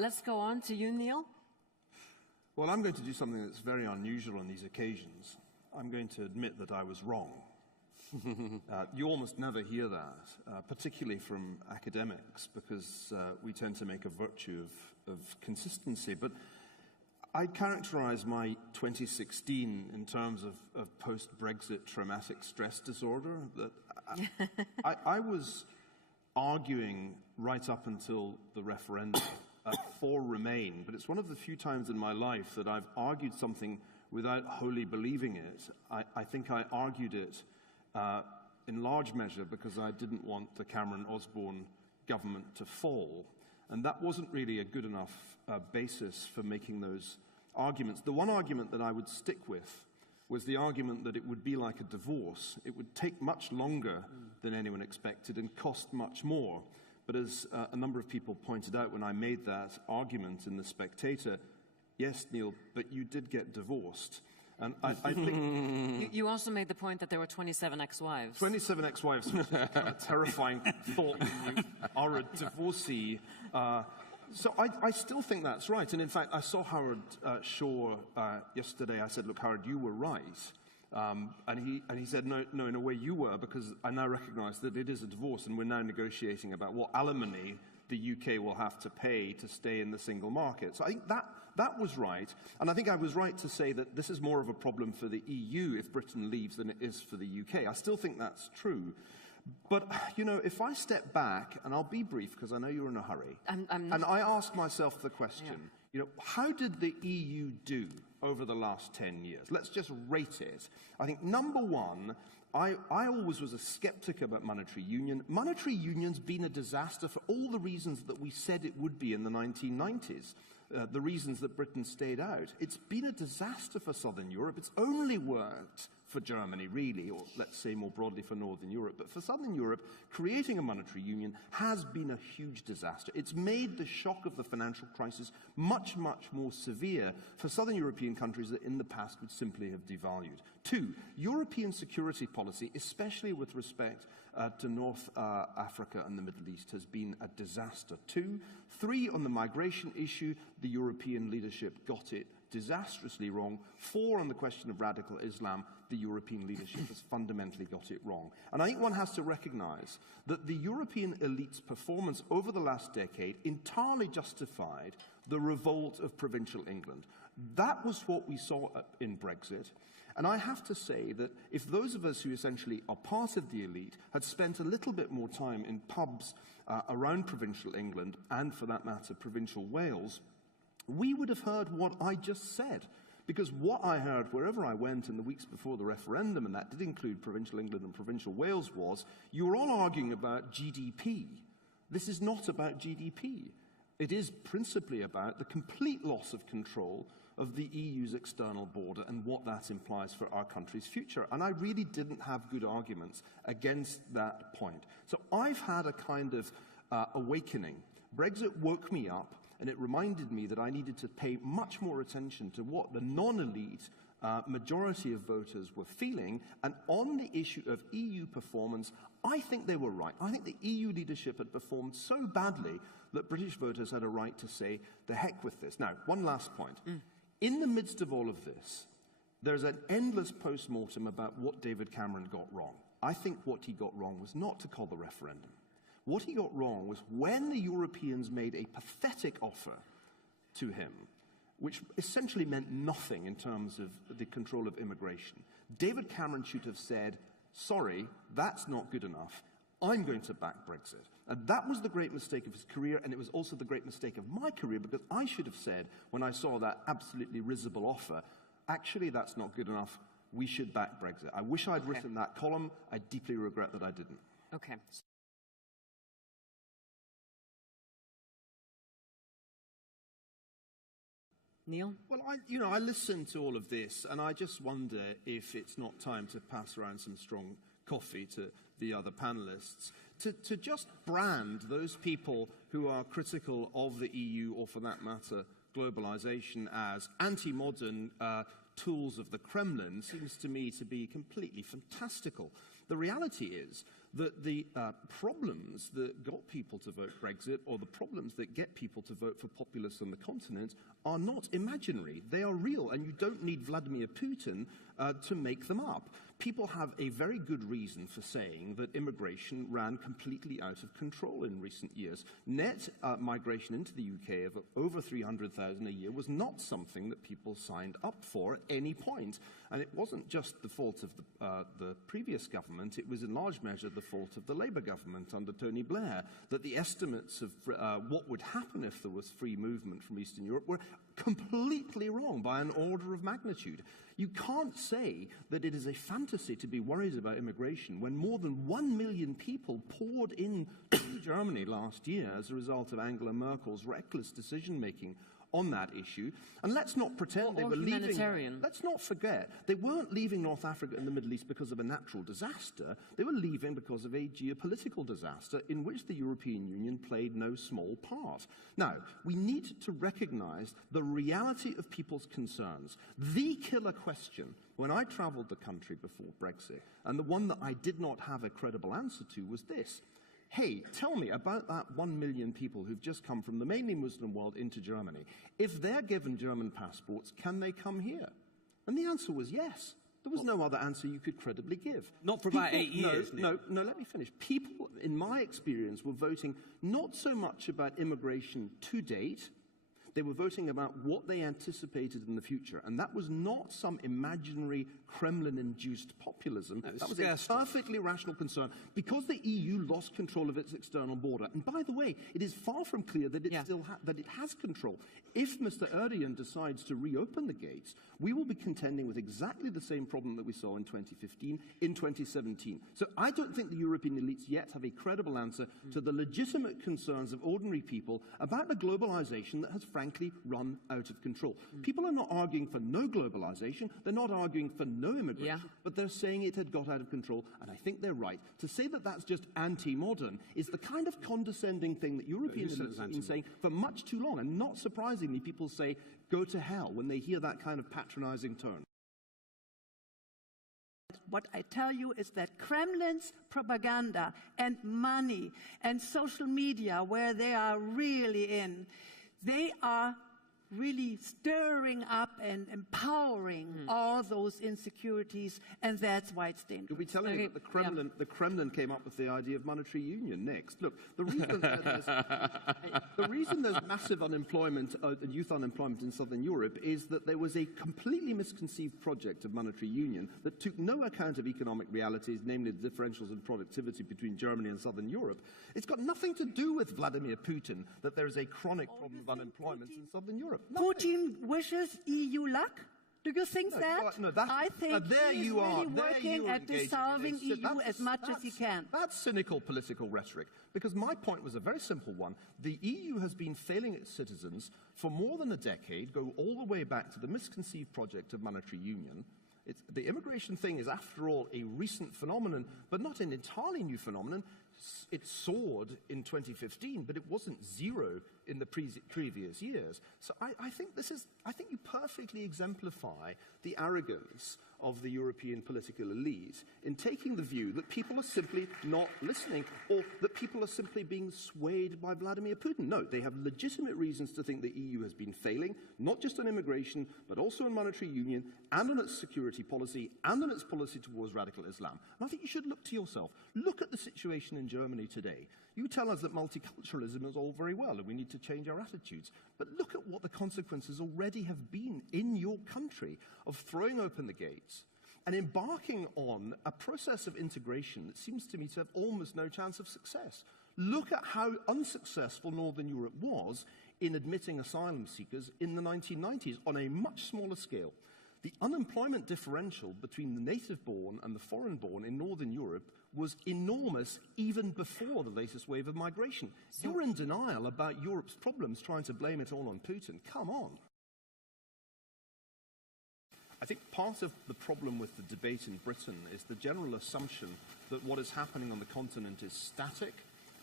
Let's go on to you, Niall. Well, I'm going to do something that's very unusual on these occasions. I'm going to admit that I was wrong. You almost never hear that, particularly from academics, because we tend to make a virtue of consistency. But I characterize my 2016 in terms of post-Brexit traumatic stress disorder. That I was arguing right up until the referendum for Remain, but it's one of the few times in my life that I've argued something without wholly believing it. I think I argued it in large measure because I didn't want the Cameron-Osborne government to fall. And that wasn't really a good enough basis for making those arguments. The one argument that I would stick with was the argument that it would be like a divorce. It would take much longer than anyone expected and cost much more. But as a number of people pointed out when I made that argument in The Spectator, yes, Neil, but you did get divorced. And I think you also made the point that there were 27 ex-wives. 27 ex-wives, which is a kind of terrifying thought when you are a divorcee. So I still think that's right. And in fact, I saw Howard Shaw yesterday. I said, look, Howard, you were right. And he said, no, in a way you were, because I now recognize that it is a divorce and we're now negotiating about what alimony the UK will have to pay to stay in the single market. So I think that was right. And I think I was right to say that this is more of a problem for the EU if Britain leaves than it is for the UK. I still think that's true. But, you know, if I step back, and I'll be brief because I know you're in a hurry, and I ask myself the question, you know, how did the EU do over the last 10 years? Let's just rate it. I think, number one, I always was a skeptic about monetary union. Monetary union's been a disaster for all the reasons that we said it would be in the 1990s. The reasons that Britain stayed out. It's been a disaster for Southern Europe. It's only worked for Germany, really, or let's say more broadly for Northern Europe. But for Southern Europe, creating a monetary union has been a huge disaster. It's made the shock of the financial crisis much, much more severe for Southern European countries that in the past would simply have devalued. Two, European security policy, especially with respect to North Africa and the Middle East, has been a disaster. Three, on the migration issue, the European leadership got it disastrously wrong. Four, on the question of radical Islam, the European leadership has fundamentally got it wrong. And I think one has to recognize that the European elite's performance over the last decade entirely justified the revolt of provincial England. That was what we saw in Brexit. And I have to say that if those of us who essentially are part of the elite had spent a little bit more time in pubs around provincial England, and for that matter, provincial Wales, we would have heard what I just said. Because what I heard wherever I went in the weeks before the referendum, and that did include provincial England and provincial Wales, was you were all arguing about GDP. This is not about GDP. It is principally about the complete loss of control of the EU's external border and what that implies for our country's future. And I really didn't have good arguments against that point. So I've had a kind of awakening. Brexit woke me up, and it reminded me that I needed to pay much more attention to what the non-elite majority of voters were feeling. And on the issue of EU performance, I think they were right. I think the EU leadership had performed so badly that British voters had a right to say, the heck with this. Now, one last point. In the midst of all of this, there's an endless post-mortem about what David Cameron got wrong. I think what he got wrong was not to call the referendum. What he got wrong was when the Europeans made a pathetic offer to him, which essentially meant nothing in terms of the control of immigration, David Cameron should have said, sorry, that's not good enough. I'm going to back Brexit. And that was the great mistake of his career, and it was also the great mistake of my career, because I should have said, when I saw that absolutely risible offer, actually, that's not good enough. We should back Brexit. I wish I'd written that column. I deeply regret that I didn't. Okay. Niall? Well, I listen to all of this, and I just wonder if it's not time to pass around some strong coffee to the other panelists, to just brand those people who are critical of the EU, or for that matter, globalization, as anti-modern tools of the Kremlin seems to me to be completely fantastical. The reality is that the problems that got people to vote Brexit, or the problems that get people to vote for populists on the continent, are not imaginary. They are real, and you don't need Vladimir Putin to make them up. People have a very good reason for saying that immigration ran completely out of control in recent years. Net migration into the UK of over 300,000 a year was not something that people signed up for at any point. And it wasn't just the fault of the previous government, it was in large measure the fault of the Labour government under Tony Blair, that the estimates of what would happen if there was free movement from Eastern Europe were completely wrong by an order of magnitude. You can't say that it is a fantasy to be worried about immigration when more than 1 million people poured into Germany last year as a result of Angela Merkel's reckless decision-making on that issue. And let's not pretend they were leaving. Let's not forget, they weren't leaving North Africa and the Middle East because of a natural disaster. They were leaving because of a geopolitical disaster in which the European Union played no small part. Now, we need to recognize the reality of people's concerns. The killer question when I traveled the country before Brexit, and the one that I did not have a credible answer to, was this. Hey, tell me about that 1 million people who've just come from the mainly Muslim world into Germany. If they're given German passports, can they come here? And the answer was yes. There was no other answer you could credibly give. Not for about 8 years. No, let me finish. People, in my experience, were voting not so much about immigration to date. They were voting about what they anticipated in the future. And that was not some imaginary Kremlin-induced populism. That was a perfectly rational concern because the EU lost control of its external border. And by the way, it is far from clear that it that it has control. If Mr. Erdogan decides to reopen the gates, we will be contending with exactly the same problem that we saw in 2015, in 2017. So I don't think the European elites yet have a credible answer to the legitimate concerns of ordinary people about a globalization that has frankly run out of control. People are not arguing for no globalization, they're not arguing for no immigration, but they're saying it had got out of control, and I think they're right. To say that that's just anti-modern is the kind of condescending thing that European elites have been saying for much too long, and not surprisingly, people say, go to hell, when they hear that kind of patronizing tone. What I tell you is that Kremlin's propaganda and money and social media, where they are really in, they are really stirring up and empowering all those insecurities, and that's why it's dangerous. You'll be telling me that the Kremlin came up with the idea of monetary union next. Look, the reason there's massive unemployment, youth unemployment in Southern Europe, is that there was a completely misconceived project of monetary union that took no account of economic realities, namely the differentials in productivity between Germany and Southern Europe. It's got nothing to do with Vladimir Putin that there is a chronic problem of unemployment in Southern Europe. Putin wishes EU luck? Do you think that? No, I think he's really working at dissolving EU as much as he can. That's cynical political rhetoric, because my point was a very simple one. The EU has been failing its citizens for more than a decade, go all the way back to the misconceived project of monetary union. The immigration thing is, after all, a recent phenomenon, but not an entirely new phenomenon. It soared in 2015, but it wasn't zero in the previous years. So I think you perfectly exemplify the arrogance of the European political elite in taking the view that people are simply not listening, or that people are simply being swayed by Vladimir Putin. No, they have legitimate reasons to think the EU has been failing, not just on immigration, but also on monetary union, and on its security policy, and on its policy towards radical Islam. And I think you should look to yourself. Look at the situation in Germany today. You tell us that multiculturalism is all very well and we need to change our attitudes. But look at what the consequences already have been in your country of throwing open the gates and embarking on a process of integration that seems to me to have almost no chance of success. Look at how unsuccessful Northern Europe was in admitting asylum seekers in the 1990s on a much smaller scale. The unemployment differential between the native-born and the foreign-born in Northern Europe was enormous even before the latest wave of migration. You're in denial about Europe's problems, trying to blame it all on Putin. Come on. I think part of the problem with the debate in Britain is the general assumption that what is happening on the continent is static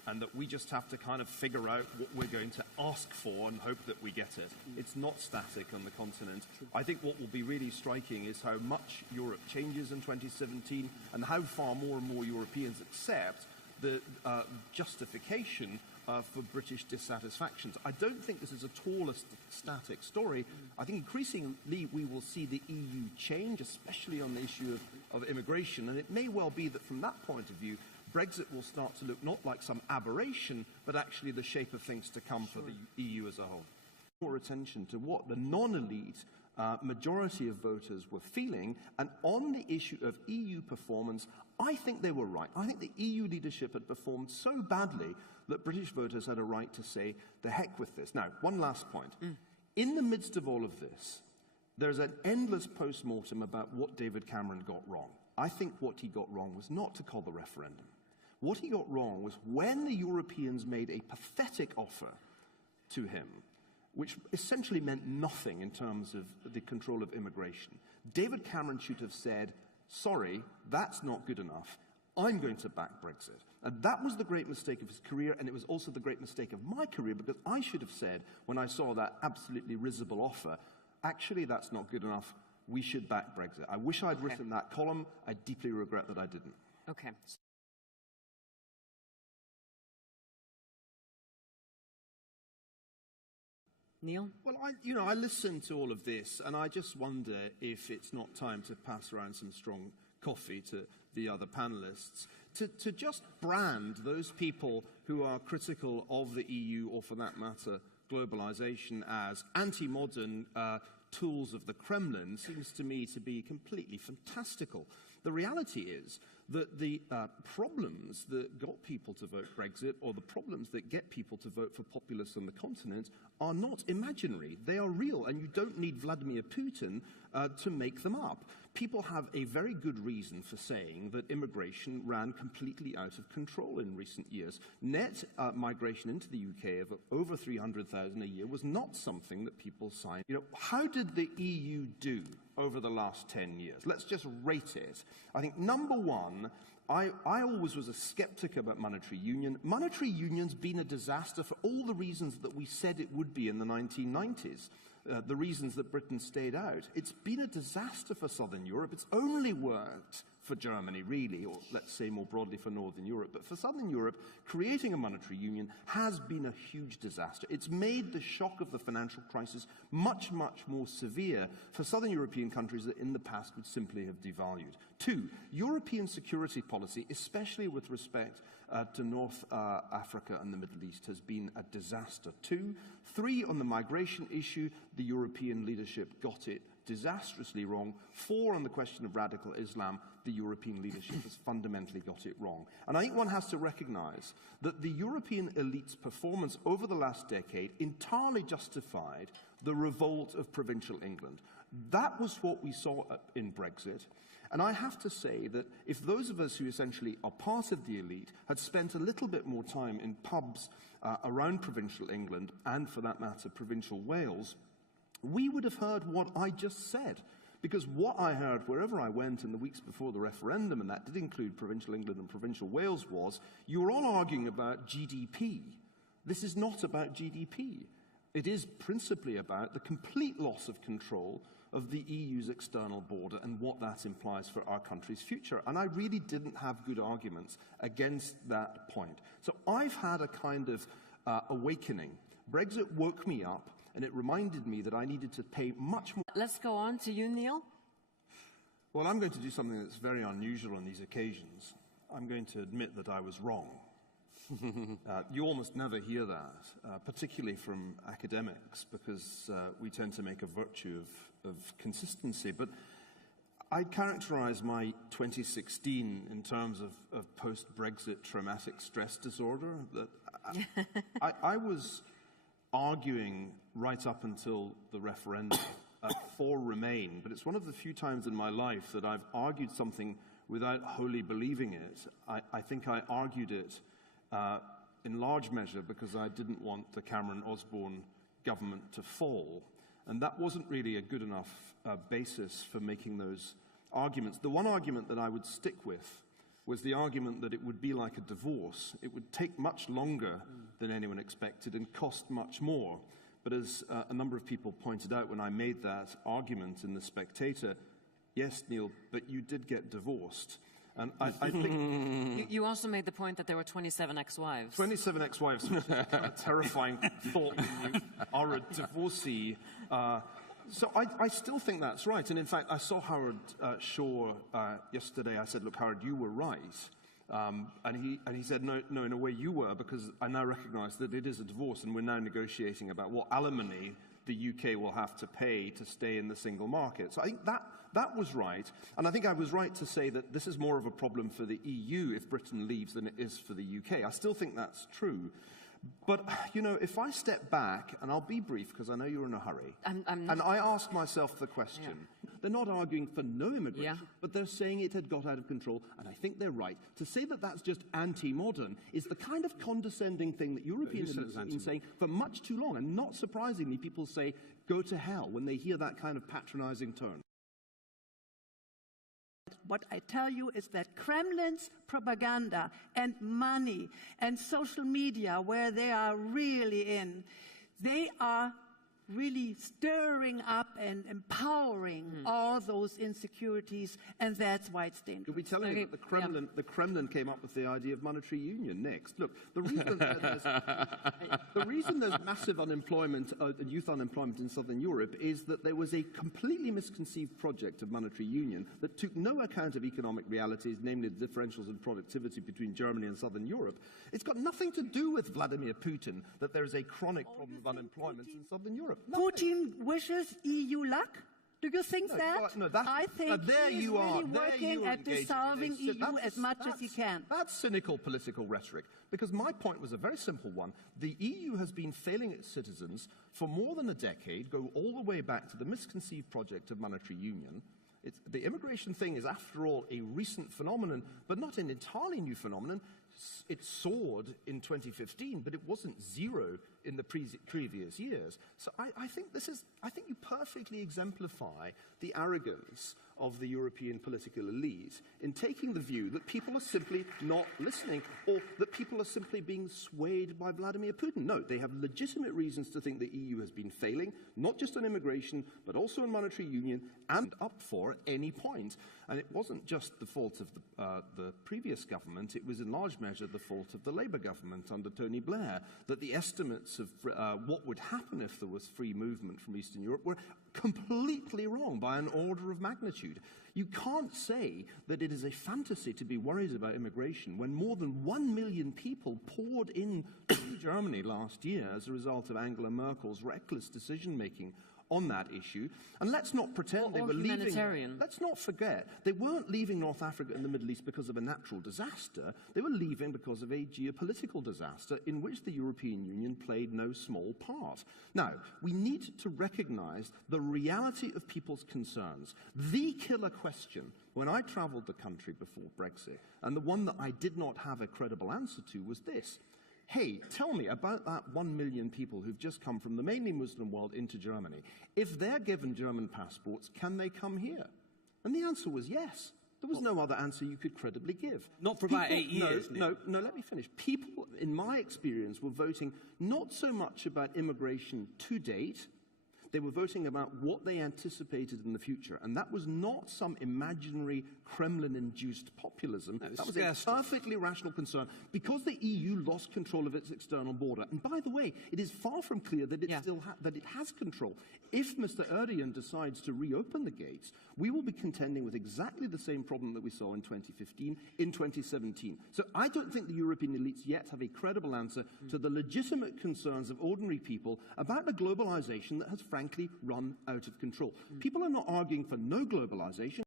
and that we just have to kind of figure out what we're going to ask for and hope that we get it. It's not static on the continent. I think what will be really striking is how much Europe changes in 2017 and how far more and more Europeans accept the justification for British dissatisfactions. I don't think this is at all a static story. I think increasingly we will see the EU change, especially on the issue of immigration, and it may well be that from that point of view, Brexit will start to look not like some aberration, but actually the shape of things to come for the EU as a whole. More attention to what the non-elite majority of voters were feeling, and on the issue of EU performance, I think they were right. I think the EU leadership had performed so badly that British voters had a right to say, the heck with this. Now, one last point. In the midst of all of this, there's an endless post-mortem about what David Cameron got wrong. I think what he got wrong was not to call the referendum. What he got wrong was when the Europeans made a pathetic offer to him, which essentially meant nothing in terms of the control of immigration. David Cameron should have said, sorry, that's not good enough. I'm going to back Brexit. And that was the great mistake of his career, and it was also the great mistake of my career, because I should have said, when I saw that absolutely risible offer, actually that's not good enough. We should back Brexit. I wish I'd written that column. I deeply regret that I didn't. Okay. Niall? Well, I listen to all of this, and I just wonder if it's not time to pass around some strong coffee to the other panelists, to just brand those people who are critical of the EU, or for that matter, globalization, as anti-modern tools of the Kremlin seems to me to be completely fantastical. The reality is that the problems that got people to vote Brexit, or the problems that get people to vote for populists on the continent, are not imaginary. They are real, and you don't need Vladimir Putin to make them up. People have a very good reason for saying that immigration ran completely out of control in recent years. Net migration into the UK of over 300,000 a year was not something that people signed. How did the EU do over the last 10 years? Let's just rate it. I think, number one, I always was a skeptic about monetary union. Monetary union's been a disaster for all the reasons that we said it would be in the 1990s. The reasons that Britain stayed out. It's been a disaster for Southern Europe. It's only worked for Germany, really, or let's say more broadly for Northern Europe. But for Southern Europe, creating a monetary union has been a huge disaster. It's made the shock of the financial crisis much, much more severe for Southern European countries that in the past would simply have devalued. Two, European security policy, especially with respect to North Africa and the Middle East, has been a disaster. Two, three, on the migration issue, the European leadership got it disastrously wrong. Four, on the question of radical Islam, the European leadership has fundamentally got it wrong. And I think one has to recognize that the European elite's performance over the last decade entirely justified the revolt of provincial England. That was what we saw in Brexit. And I have to say that if those of us who essentially are part of the elite had spent a little bit more time in pubs around provincial England, and for that matter, provincial Wales, we would have heard what I just said. Because what I heard wherever I went in the weeks before the referendum, and that did include provincial England and provincial Wales, was you were all arguing about GDP. This is not about GDP. It is principally about the complete loss of control of the EU's external border and what that implies for our country's future. And I really didn't have good arguments against that point. So I've had a kind of awakening. Brexit woke me up, and it reminded me that I needed to pay much more. Let's go on to you, Niall. Well, I'm going to do something that's very unusual on these occasions. I'm going to admit that I was wrong. You almost never hear that, particularly from academics, because we tend to make a virtue of consistency. But I characterize my 2016 in terms of post-Brexit traumatic stress disorder. That I was arguing right up until the referendum for Remain, but it's one of the few times in my life that I've argued something without wholly believing it. I think I argued it in large measure because I didn't want the Cameron-Osborne government to fall. And that wasn't really a good enough basis for making those arguments. The one argument that I would stick with was the argument that it would be like a divorce. It would take much longer than anyone expected and cost much more. But as a number of people pointed out when I made that argument in The Spectator, yes, Neil, but you did get divorced. And I think... You also made the point that there were 27 ex-wives. 27 ex-wives, which is a kind of terrifying thought that you are a divorcee. So I still think that's right. And in fact, I saw Howard Shaw yesterday. I said, look, Howard, you were right. And he said, no, in a way you were, because I now recognize that it is a divorce and we're now negotiating about what alimony the UK will have to pay to stay in the single market. So I think that was right. And I think I was right to say that this is more of a problem for the EU if Britain leaves than it is for the UK. I still think that's true. But, you know, if I step back, and I'll be brief because I know you're in a hurry, and I ask myself the question, they're not arguing for no immigration, but they're saying it had got out of control, and I think they're right. To say that that's just anti-modern is the kind of condescending thing that European elites have been saying for much too long, and not surprisingly, people say, go to hell, when they hear that kind of patronizing tone. What I tell you is that Kremlin's propaganda and money and social media, where they are really in, they are really stirring up and empowering all those insecurities, and that's why it's dangerous. You'll be telling me that the Kremlin came up with the idea of monetary union next. Look, the reason there's massive unemployment, youth unemployment in Southern Europe is that there was a completely misconceived project of monetary union that took no account of economic realities, namely the differentials in productivity between Germany and Southern Europe. It's got nothing to do with Vladimir Putin that there is a chronic problem of unemployment in Southern Europe. Putin wishes EU luck? Do you think that? No, I think he's really working at dissolving EU as much as he can. That's cynical political rhetoric, because my point was a very simple one. The EU has been failing its citizens for more than a decade, go all the way back to the misconceived project of monetary union. The immigration thing is, after all, a recent phenomenon, but not an entirely new phenomenon. It soared in 2015, but it wasn't zero in the previous years. So I think you perfectly exemplify the arrogance of the European political elite in taking the view that people are simply not listening, or that people are simply being swayed by Vladimir Putin. No, they have legitimate reasons to think the EU has been failing, not just on immigration, but also in monetary union, and up for at any point. And it wasn't just the fault of the previous government, it was in large measure the fault of the Labour government under Tony Blair, that the estimates of what would happen if there was free movement from Eastern Europe were completely wrong by an order of magnitude. You can't say that it is a fantasy to be worried about immigration when more than 1 million people poured into Germany last year as a result of Angela Merkel's reckless decision-making on that issue. And let's not pretend they were leaving. Let's not forget, they weren't leaving North Africa and the Middle East because of a natural disaster. They were leaving because of a geopolitical disaster in which the European Union played no small part. Now, we need to recognize the reality of people's concerns. The killer question when I traveled the country before Brexit, and the one that I did not have a credible answer to, was this. Hey, tell me about that 1 million people who've just come from the mainly Muslim world into Germany. If they're given German passports, can they come here? And the answer was yes. There was no other answer you could credibly give. Not for about 8 years. No, let me finish. People, in my experience, were voting not so much about immigration to date. They were voting about what they anticipated in the future. And that was not some imaginary Kremlin-induced populism. That was a perfectly rational concern because the EU lost control of its external border. And by the way, it is far from clear that it that it has control. If Mr. Erdogan decides to reopen the gates, we will be contending with exactly the same problem that we saw in 2015, in 2017. So I don't think the European elites yet have a credible answer to the legitimate concerns of ordinary people about a globalization that has frankly run out of control. People are not arguing for no globalization.